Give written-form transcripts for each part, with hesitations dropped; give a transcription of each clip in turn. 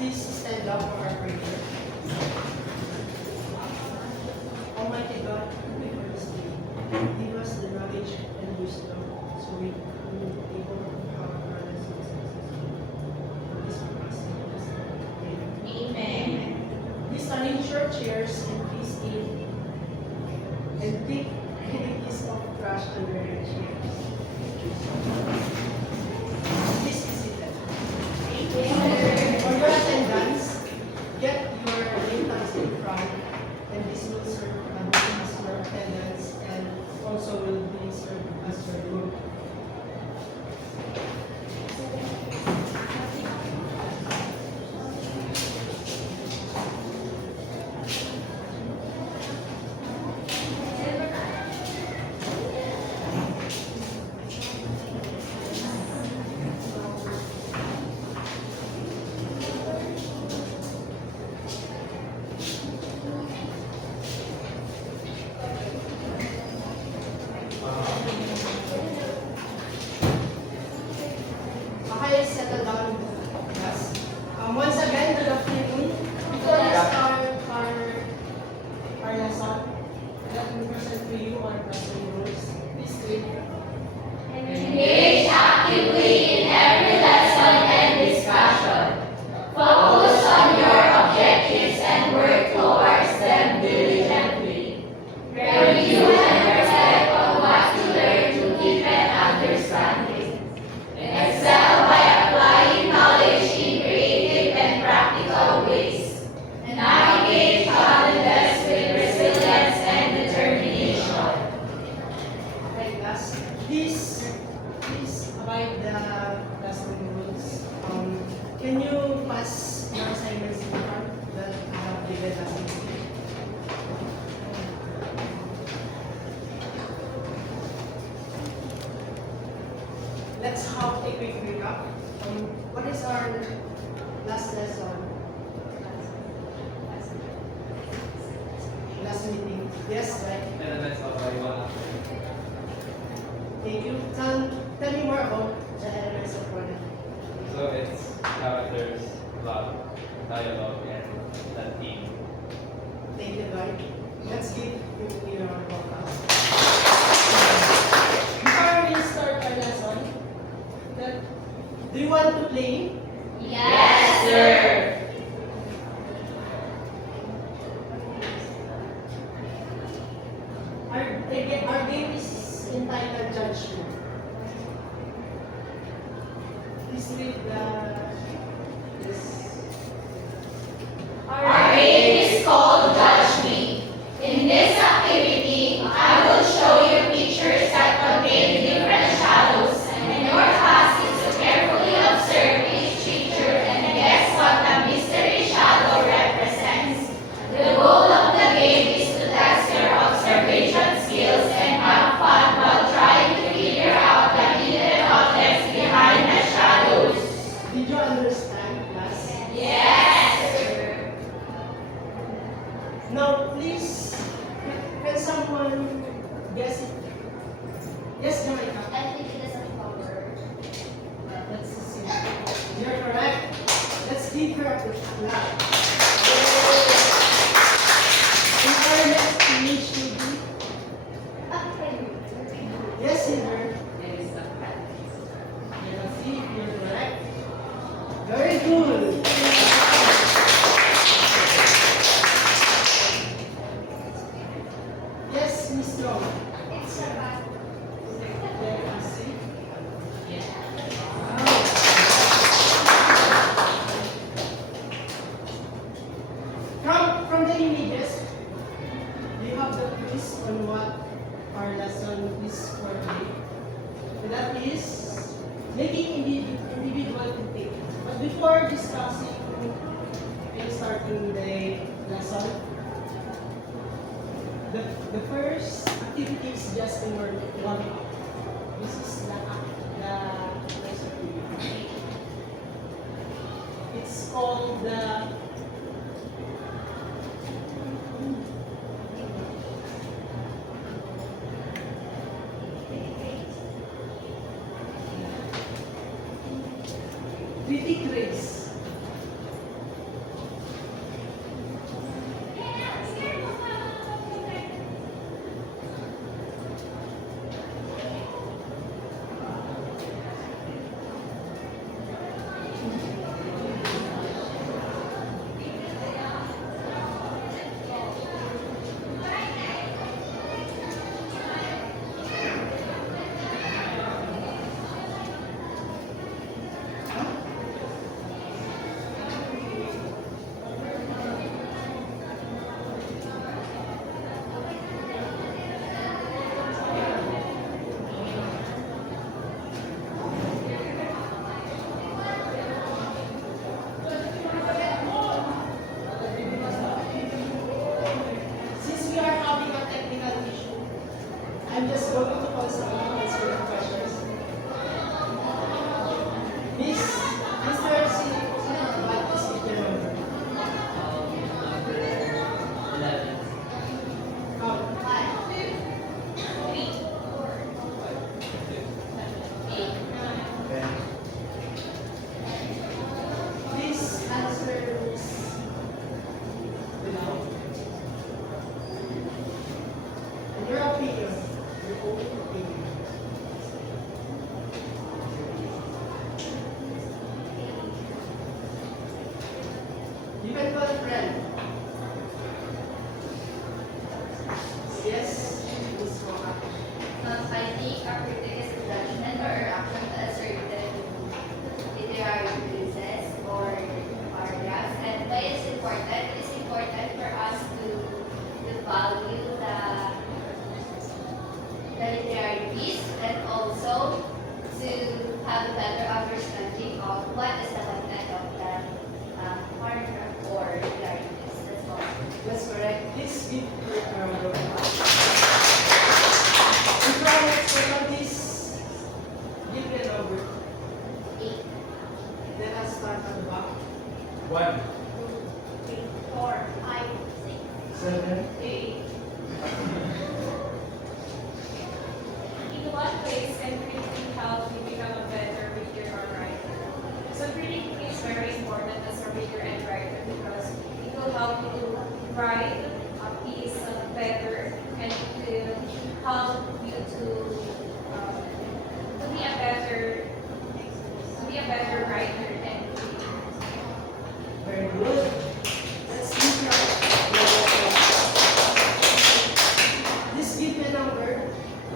please stand up for our prayer. Almighty God, before this day, give us the knowledge and wisdom so we will be able to have our lessons successfully. For this purpose, Amen. Please arrange your chairs and please eat and take a piece of trash under your chairs. Please be seated. For your attendance, get your name tags in front, and this will serve as your attendance and also will be served as your group. Okay, settle down. Yes. Once again, good afternoon. Before we start our lesson, let me present to you our lesson rules. Please read. Engage actively in every lesson and discussion. Focus on your objectives and work towards them diligently. Review and reflect on what you learned to deepen understanding. Excel by applying knowledge in creative and practical ways. Navigate challenges with resilience and determination. Okay, class. Please abide the lesson rules. Can you pass your assignments in front that I have given us? Let's have a quick recap. What is our last lesson? Last meeting. Yes, right? Elements of one after. Thank you. Tell me more about the elements of one. So it's characters, plot, dialogue, and the theme. Thank you, Lord. Let's give you our focus. Before we start our lesson, do you want to play? Yes, sir. Our game is entitled Judgment. Please read this. Our game is called Judge Me. In this activity, I will show you pictures that contain different shadows, and your task is to carefully observe each picture and guess what the mystery shadow represents. The goal of the game is to test your observation skills and have fun while trying to figure out the hidden objects behind the shadows. Did you understand, class? Yes, sir. Now, please, can someone guess it? Yes, Jamaica. I think it is a flower. Let's see. You're correct. Let's give her a clap. And our next image should be. Yes, Silver. You can see if you're correct. Very good. Yes, Miss Strong. It's a rat. Let us see. From the images, you have the quiz on what our lesson is for today. And that is making individual intake. But before discussing and starting the lesson, the first activity is just in word one. This is the first activity. It's called the critic race. You can call a friend. Yes, Miss Roca. I think a critic is a judgment or reaction to a certain literary pieces or paragraphs, and why it's important? It's important for us to value the literary piece and also to have a better understanding of what is the content of that paragraph or literary piece. That's all. That's correct. Please give her a round of applause. Before our next question, please give me a number. 8, Let us start at the back. 1, 2, 3, 4, 5, 6. 7, 8. In what ways can critique help you become a better reader or writer? So critique is very important as a reader and writer because it will help you to write a piece better and it will help you to be a better writer and reader. Very good. Let's give her Just give me a number.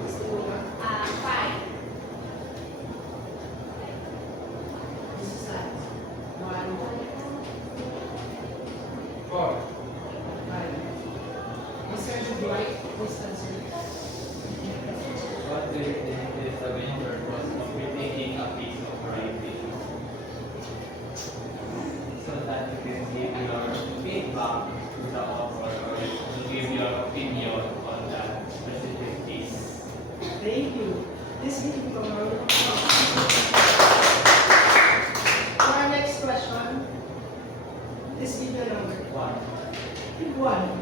Miss Luna. 5. This is that. 1, 4. 5. Mr. Jubilee, please answer. What do you think is the main purpose of critiquing a piece of writing? So that you can give your feedback to the author or to give your opinion on that specific piece. Thank you. This give me a round of applause. For our next question, please give me a number. 1. Give 1.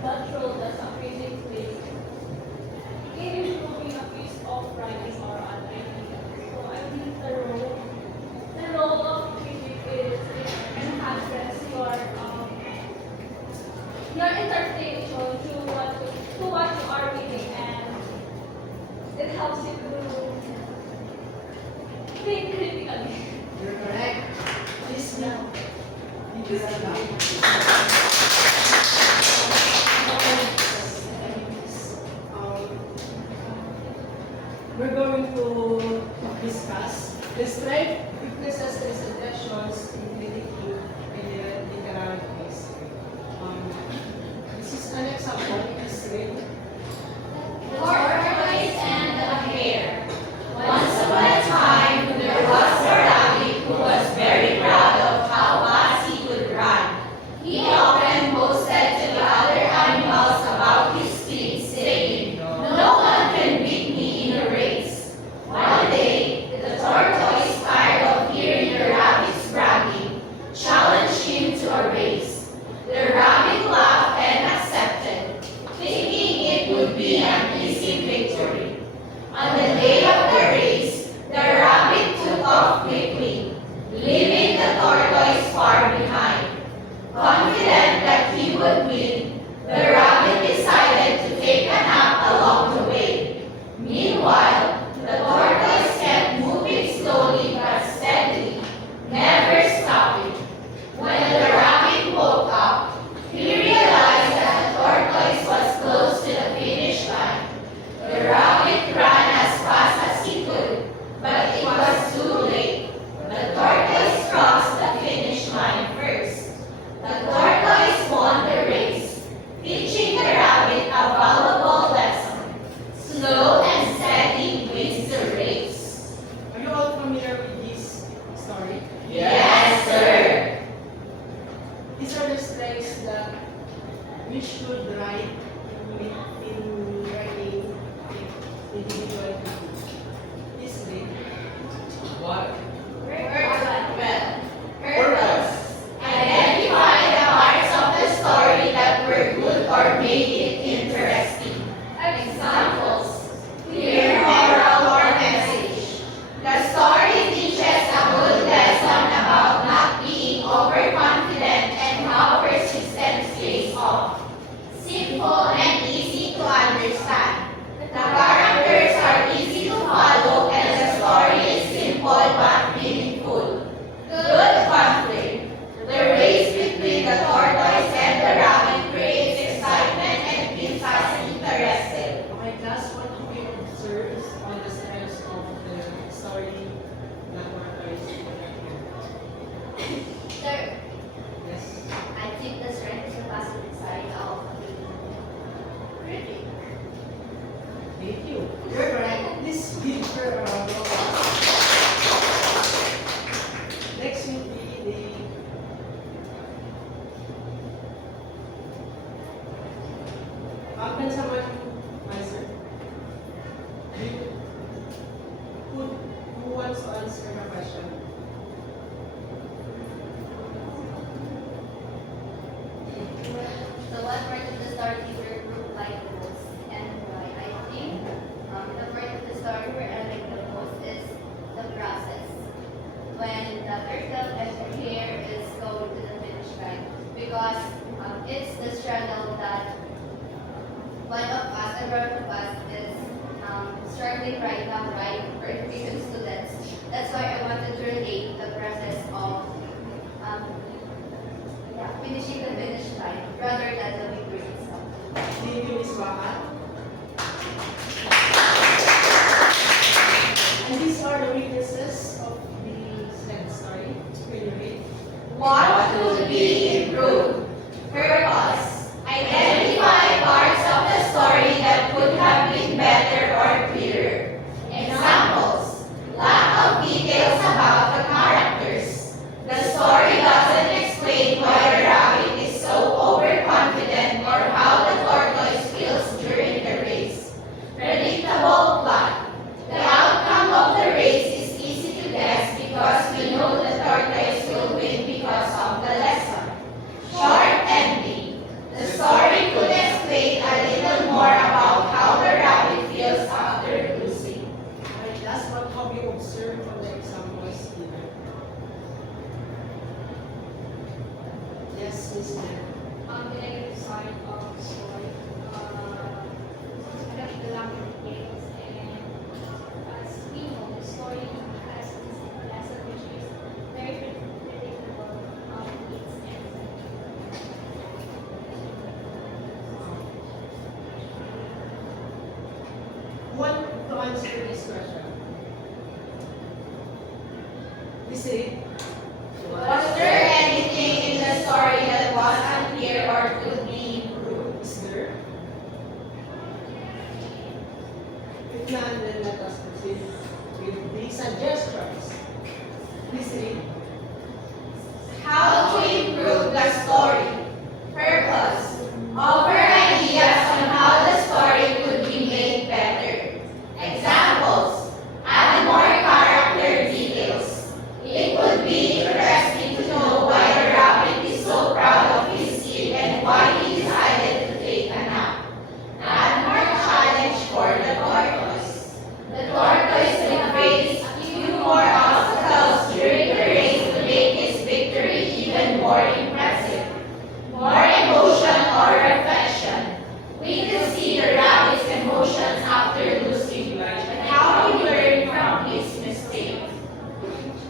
What role does a critic play in improving a piece of writing or an idea? So I think the role of critic is it enhances your interpretation to what you are reading, and it helps you to think critically. You're correct. Please now. Give us a clap. We're going to discuss the strength, weaknesses, and suggestions in critiquing a literary piece. This is an example. Please read. The tortoise and the hare. Once upon a time, there was a rabbit who was very proud of how fast he could run. He often boasted to the other animals about his speed, saying, "No one can beat me in a race." One day, the tortoise, tired of hearing the rabbit's bragging, challenged him to a race. The rabbit laughed and accepted, thinking it would be an easy victory. On the day of the race, the rabbit took off quickly, leaving the tortoise far behind. Confident that he would win, the rabbit decided to take a nap along the way. Meanwhile, the tortoise kept moving slowly but steadily, never stopping. When the rabbit woke up, he realized that the tortoise was close to the finish line. The rabbit ran as fast as he could, but it was too late. The tortoise crossed the finish line first. The tortoise won the race, teaching the rabbit a valuable lesson. Slow and steady wins the race. Are you all familiar with this story? Yes, sir. These are the strengths that we should write in writing individual critiques. Please read. 1. Purpose. Identify the parts of the story that were good or made it interesting. Examples. Clear moral or message. The story teaches a good lesson about not being overconfident and how persistence pays off. wants to answer the question? So what part of the story did your group like the most and why? I think the part of the story where I like the most is the process. When the turtle and the hare is going to the finish line. Because it's the struggle that one of us, a group of us, is struggling right now, right? For education students. That's why I wanted to relate the process of finishing the finish line rather than the victory itself. Thank you, Ms. Wakat. And these are the weaknesses of the sad story. Can you read? What could be improved? Purpose. Identify parts of the story that could have been better or clearer. Examples. Lack of details about the characters. The story doesn't explain why the rabbit is so overconfident or how the tortoise feels during the race. Predictable plot. The outcome of the race is easy to guess because we know the tortoise will win because of the lesson. Short ending. The story could explain a little more about how the rabbit feels after losing. Alright, that's what have you observed from the examples given. Yes, Ms. Nen. The negative side of the story, the lack of details, and as we know, the story has this lesson which is very predictable its end. Who want to answer this question? Ms. Reed? Was there anything in the story that was unclear or could be improved? Is there? If none, then let us proceed with the suggestions. Ms. Reed? How to improve the story. Purpose. Offer ideas on how the story could be made better. Examples. Add more character details. It would be interesting to know why the rabbit is so proud of his seed and why he decided to take a nap. Add more challenge for the tortoise. The tortoise will face a few more obstacles during the race to make his victory even more impressive. More emotion or reflection. We could see the rabbit's emotions after losing, and how he learned from his mistake.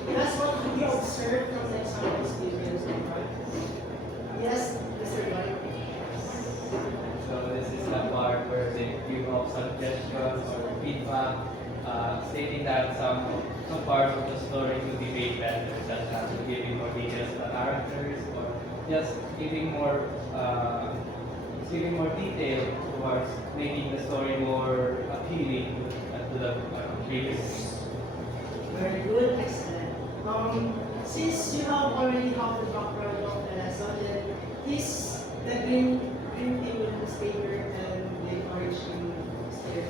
That's what we observed from the examples given, right? Yes, Mr. Lloyd. So this is the part where they give up suggestions or feedback, stating that some parts of the story could be made better, such as giving more details to the characters or just giving more detail towards making the story more appealing to the readers. Very good, excellent. Since you have already have the background of the lesson, then this the green thing with this paper and the orange thing stay.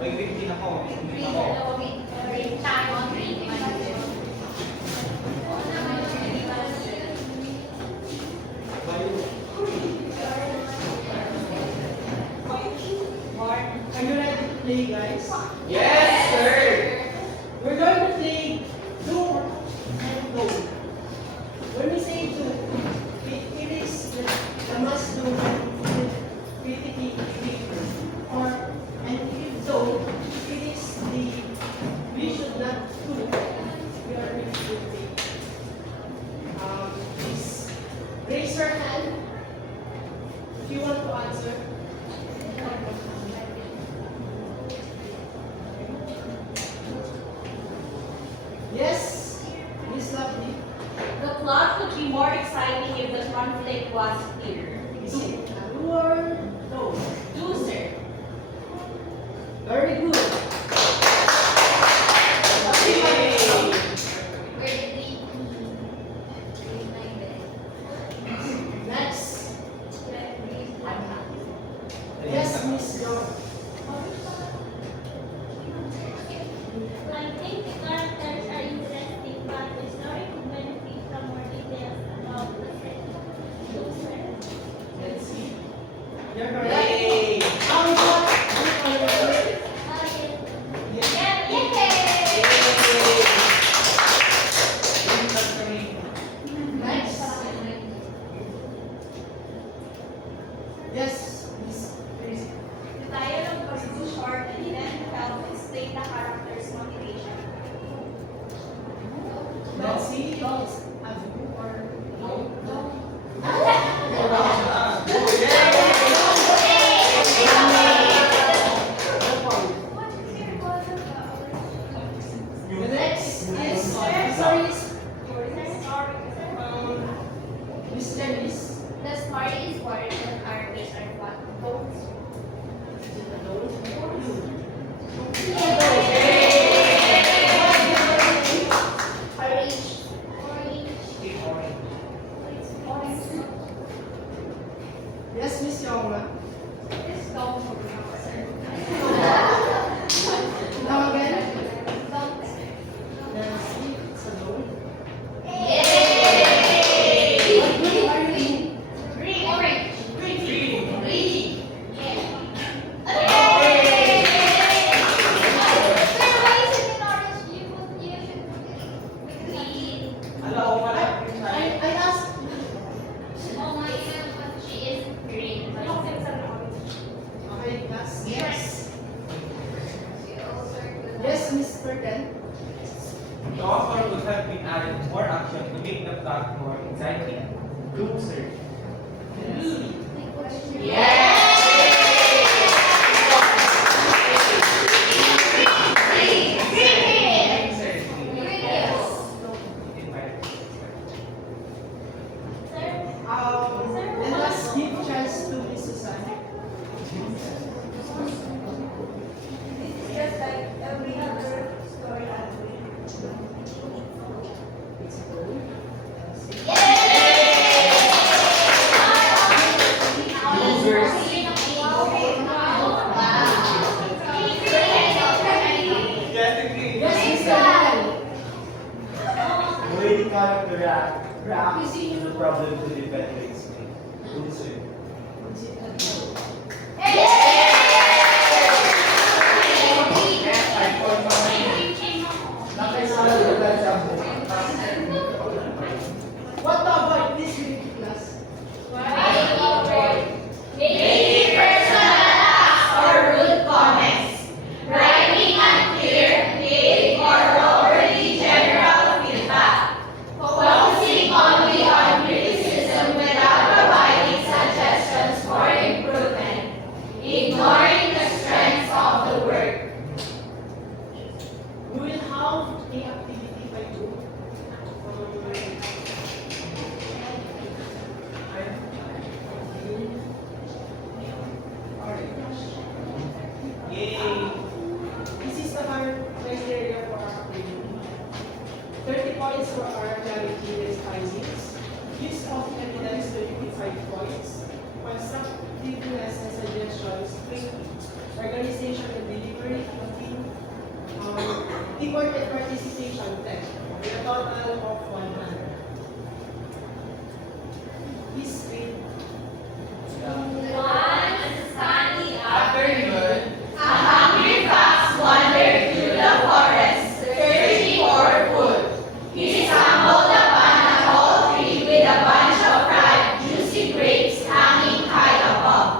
May green din ako. Time on reading. Are you ready to play, guys? Yes, sir! We're going to play do and go. When we say do, it is the must do critically paper. Or and if don't, it is the we should not do. We are really good paper. Please raise your hand if you want to answer. Yes, Miss Lovely. The plot would be more exciting if the conflict was clear. Is it a word? No. Do, sir. Very good. Where did we Next. Yes, Miss Dawn. Next is sorry, Miss Dennis. The story is words and characters are what? Bones. Yes, Miss Yongma. Now again. Yes, it's alone. What grade are you in? I asked. Okay, class. Yes. Yes, Miss Perken. The author would have been added more action to make the plot more exciting. Doom search. Let us give chance to Miss Susan. Just like every other story that we It's alone. Yes, agree. Yes, Mr. Perken. The way the character reacts to the problem to be better explained. Doom search. What to avoid? Please repeat, class. Making personal attacks or rude comments. Writing unclear, vague, or overly general feedback. Focusing only on criticism without providing suggestions for improvement. Ignoring the strengths of the work. We will have a activity by two. Yay! This is the hard criteria for our activity. 30 points for our clarity findings. Use of evidence 25 points. Constructiveness and suggestions 20. Organization and delivery 15. Teamwork and participation 10. With a total of 100. Please read. One sunny Afternoon. a hungry fox wandered through the forest, searching for food. He stumbled upon a tall tree with a bunch of ripe, juicy grapes hanging high above.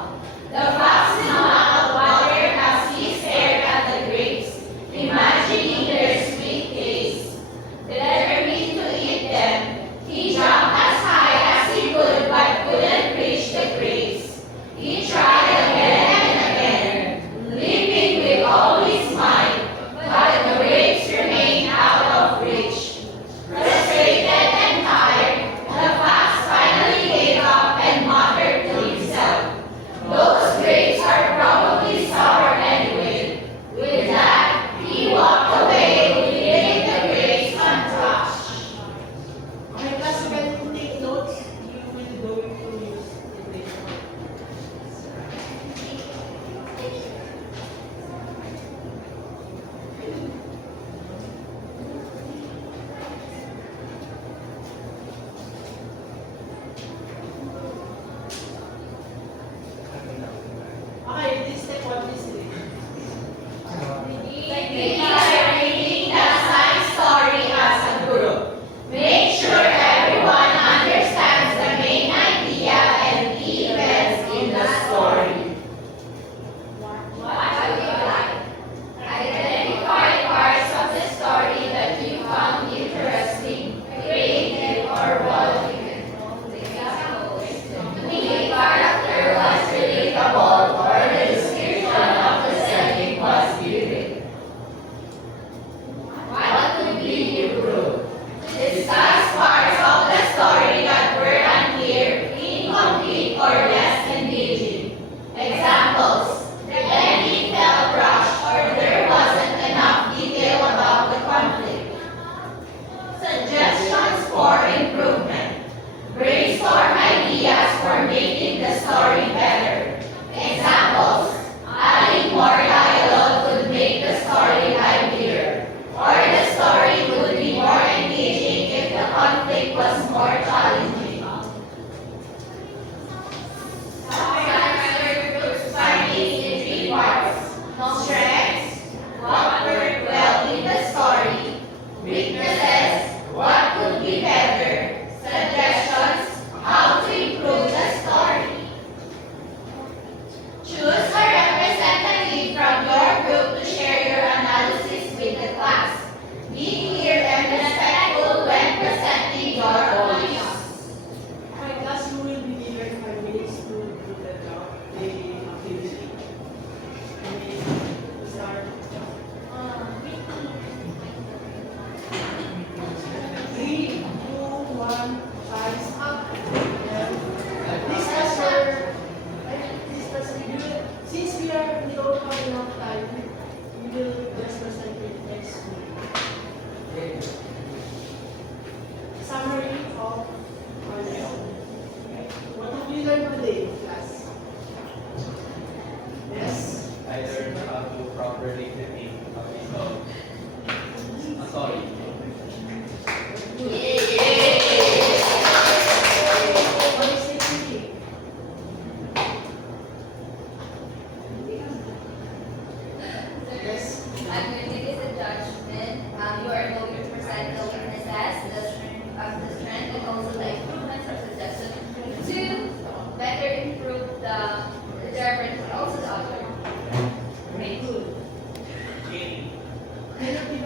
The fox smiled water as he stared at the grapes, imagining their sweet taste. Determined to eat them,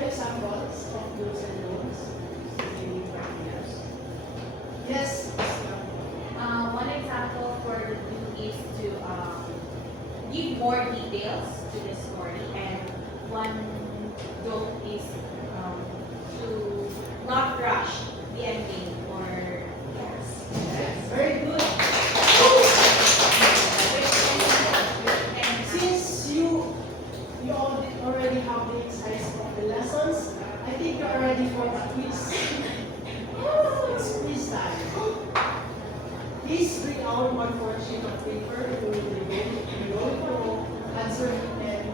examples of do's and don'ts in practice? Yes. One example for the do is to give more details to the story, and one don't is to not rush the ending or yes. Very good. And since you already have the insights of the lessons, I think you're ready for a quiz. It's quiz time. Please bring out 1/4 sheet of paper. You will be going to answer and